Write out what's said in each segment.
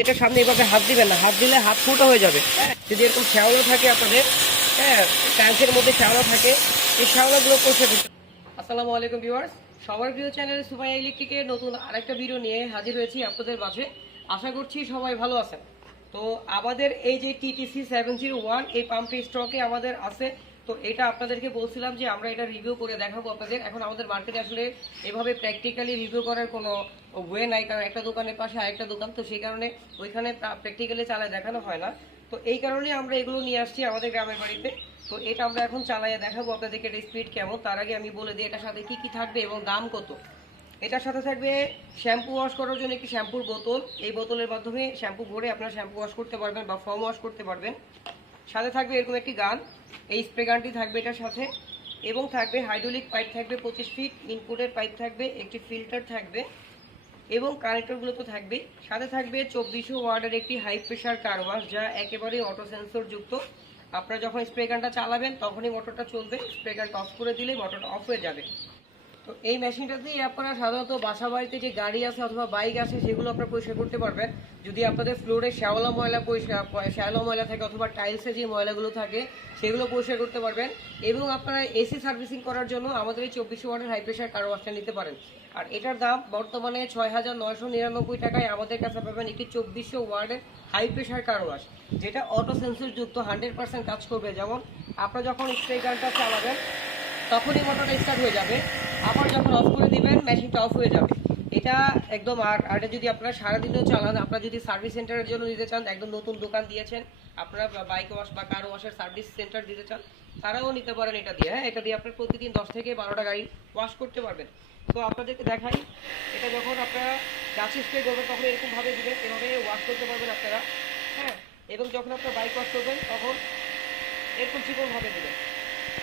এটা সামনে এভাবে হাত দিবেন না হাত দিলে হাত ফুটো হয়ে যাবে। যদি এরকম শ্যাওলা থাকে আপনাদের হ্যাঁ ট্যাঙ্কের মধ্যে শ্যাওলা থাকে এই শ্যাওলাগুলো পরিষ্কার করতে আসসালামু আলাইকুম ভিউয়ার্স সবার প্রিয় চ্যানেল সুমাইয়া ইলেকট্রিকের নতুন আরেকটা ভিডিও নিয়ে হাজির হয়েছি আপনাদের মাঝে। আশা করছি সবাই ভালো আছেন। তো আমাদের এই যে টিটিসি সেভেন জিরো ওয়ান এই পাম্পটি স্টকে আমাদের আছে তো এটা আপনাদেরকে বলছিলাম যে আমরা এটা রিভিউ করে দেখাবো আপনাদের। এখন আমাদের মার্কেটে আসলে এভাবে প্র্যাকটিক্যালি রিভিউ করার কোনো ওয়ে নাই, কারণ একটা দোকানের পাশে আরেকটা দোকান, তো সেই কারণে ওইখানে প্র্যাকটিক্যালি চালায় দেখানো হয় না। তো এই কারণেই আমরা এগুলো নিয়ে আসছি আমাদের গ্রামের বাড়িতে। তো এটা আমরা এখন চালাইয়া দেখাবো আপনাদেরকে এটা স্পিড কেমন। তার আগে আমি বলে দিই, এটার সাথে কি কি থাকবে এবং দাম কত? এটার সাথে থাকবে শ্যাম্পু ওয়াশ করার জন্য একটি শ্যাম্পুর বোতল। এই বোতলের মাধ্যমে শ্যাম্পু ভরে আপনারা শ্যাম্পু ওয়াশ করতে পারবেন বা ফর্ম ওয়াশ করতে পারবেন। সাথে থাকবে এরকম একটি গান। এই স্প্রে গানটি থাকবে এটার সাথে। এবং থাকবে হাইড্রোলিক পাইপ থাকবে পঁচিশ ফিট, ইনপুটের পাইপ থাকবে, একটি ফিল্টার থাকবে। এবং কানেক্টরগুলো তো থাকবেই। সাথে থাকবে চব্বিশশো ওয়ার্ডের একটি হাই প্রেশার কারওয়াশ যা একেবারেই অটো সেন্সর যুক্ত। আপনারা যখন স্প্রে গানটা চালাবেন, তখনই মোটরটা চলবে। স্প্রে গানটা অফ করে দিলে মোটরটা অফ হয়ে যাবে। তো এই মেশিনটা দিয়ে আপনারা সাধারণত বাসা বাড়িতে যে গাড়ি আছে অথবা বাইক আছে, সেগুলো আপনারা পরিষ্কার করতে পারবেন। যদি আপনাদের ফ্লোরে শ্যাওলা ময়লা পরিষ্কার শ্যাওলা ময়লা থাকে অথবা টাইলসে যে ময়লাগুলো থাকে, সেগুলো পরিষ্কার করতে পারবেন। এবং আপনারা এসি সার্ভিসিং করার জন্য আমাদের এই চব্বিশশো ওয়াটের হাই প্রেশার কার ওয়াশটা নিতে পারেন। আর এটার দাম বর্তমানে ছয় হাজার নয়শো নিরানব্বই টাকায় আমাদের কাছে পাবেন একটি চব্বিশশো ওয়ার্ডের হাই প্রেশার কার ওয়াশ যেটা অটো সেন্সর যুক্ত হান্ড্রেড পার্সেন্ট কাজ করবে। যেমন, আপনারা যখন স্প্রে গানটা চালাবেন, তখনই মোটরটা স্টার্ট হয়ে যাবে। আবার যখন অফ করে দিবেন মেশিনটা অফ হয়ে যাবে। এটা একদম আর এটা যদি আপনারা সারাদিনও চালান, আপনারা যদি সার্ভিস সেন্টারের জন্য দিতে চান, একদম নতুন দোকান দিয়েছেন, আপনারা বাইক ওয়াশ বা কার ওয়াশের সার্ভিস সেন্টার দিতে চান, তারাও নিতে পারেন এটা দিয়ে। হ্যাঁ এটা দিয়ে আপনার প্রতিদিন দশ থেকে বারোটা গাড়ি ওয়াশ করতে পারবেন। তো আপনাদেরকে দেখাই, এটা যখন আপনারা গাছে স্প্রে করবেন, তখন এরকম ভাবে দিবেন, এভাবে ওয়াশ করতে পারবেন আপনারা। হ্যাঁ এবং যখন আপনারা বাইক ওয়াশ করবেন, তখন এরকম চিকন ভাবে দিবেন।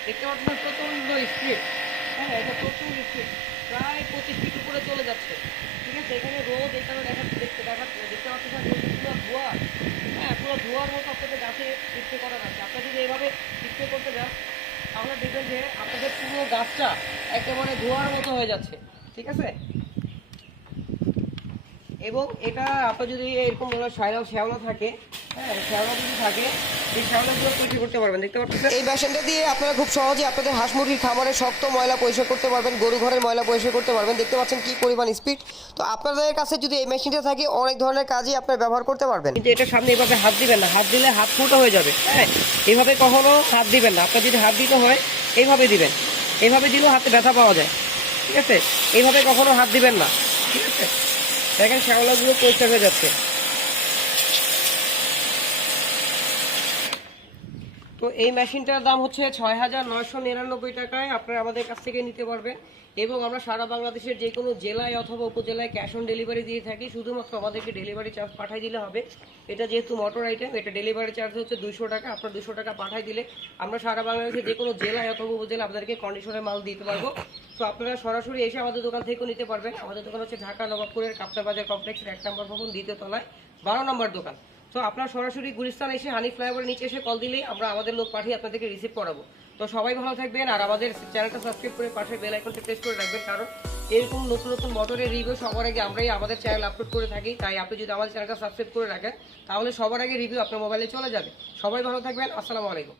দেখতে পাচ্ছেন প্রচণ্ড স্পিড হ্যাঁ এটা প্রচুর প্রায় পঁচিশ চলে যাচ্ছে। ঠিক আছে? এখানে রোদ দেখতে দেখা দেখতে ধোয়া। হ্যাঁ মতো গাছে আপনারা যদি করতে তাহলে যে আপনাদের মতো হয়ে যাচ্ছে। ঠিক আছে? এবং এটা আপনার যদি এরকম শ্যাওলা থাকে হ্যাঁ শ্যাওলা যদি থাকে এই শ্যাওলাগুলো করতে পারবেন দেখতে পাচ্ছেন? এই মেশিনটা দিয়ে আপনারা খুব সহজে আপনাদের হাঁস মুরগির খামারের শক্ত ময়লা পরিষ্কার করতে পারবেন গরু ঘরের ময়লা পরিষ্কার করতে পারবেন। দেখতে পাচ্ছেন কি পরিমাণ স্পিড তো আপনাদের কাছে যদি এই মেশিনটা থাকে অনেক ধরনের কাজই আপনারা ব্যবহার করতে পারবেন। কিন্তু এটা সামনে এভাবে হাত দিবেন না হাত দিলে হাত ফুটো হয়ে যাবে হ্যাঁ? এইভাবে কখনো হাত দিবেন না। আপনার যদি হাত দিতে হয় এইভাবে দিবেন। এইভাবে দিলেও হাতে ব্যথা পাওয়া যায় ঠিক আছে? এইভাবে কখনো হাত দিবেন না ঠিক আছে? দেখেন শ্যাওলাগুলো পরিষ্কার হয়ে যাচ্ছে। তো এই মেশিনটার দাম হচ্ছে ছয় হাজার নয়শো নিরানব্বই টাকায় আপনারা আমাদের কাছ থেকে নিতে পারবেন। এবং আমরা সারা বাংলাদেশের যে কোনো জেলায় অথবা উপজেলায় ক্যাশ অন ডেলিভারি দিয়ে থাকি। শুধুমাত্র আমাদেরকে ডেলিভারি চার্জ পাঠিয়ে দিলে হবে। এটা যেহেতু মোটর আইটেম এটা ডেলিভারি চার্জ হচ্ছে দুশো টাকা। আপনার দুশো টাকা পাঠিয়ে দিলে আমরা সারা বাংলাদেশের যে কোনো জেলায় অথবা উপজেলা আপনাদেরকে কন্ডিশনে মাল দিতে পারব। তো আপনারা সরাসরি এসে আমাদের দোকান থেকেও নিতে পারবেন। আমাদের দোকান হচ্ছে ঢাকা নবাবপুরের কাপ্তা বাজার কমপ্লেক্সের এক নম্বর ভবন দ্বিতীয় তলায়, বারো নম্বর দোকান। তো আপনারা সরাসরি গুলিস্তান এসে হানি ফ্লাইওভারের নিচে এসে কল দিলেই আমরা আমাদের লোক পাঠিয়ে আপনাদেরকে রিসিভ করাবো। তো সবাই ভালো থাকবেন আর আমাদের চ্যানেলটা সাবস্ক্রাইব করে পাশে বেল আইকনটা প্রেস করে রাখবেন, কারণ এরকম নতুন নতুন মোটরের রিভিউ সবার আগে আমরাই আমাদের চ্যানেল আপলোড করে থাকি, তাই আপনি যদি আমাদের চ্যানেলটা সাবস্ক্রাইব করে রাখেন, তাহলে সবার আগে রিভিউ আপনার মোবাইলে চলে যাবে। সবাই ভালো থাকবেন, আসসালামু আলাইকুম।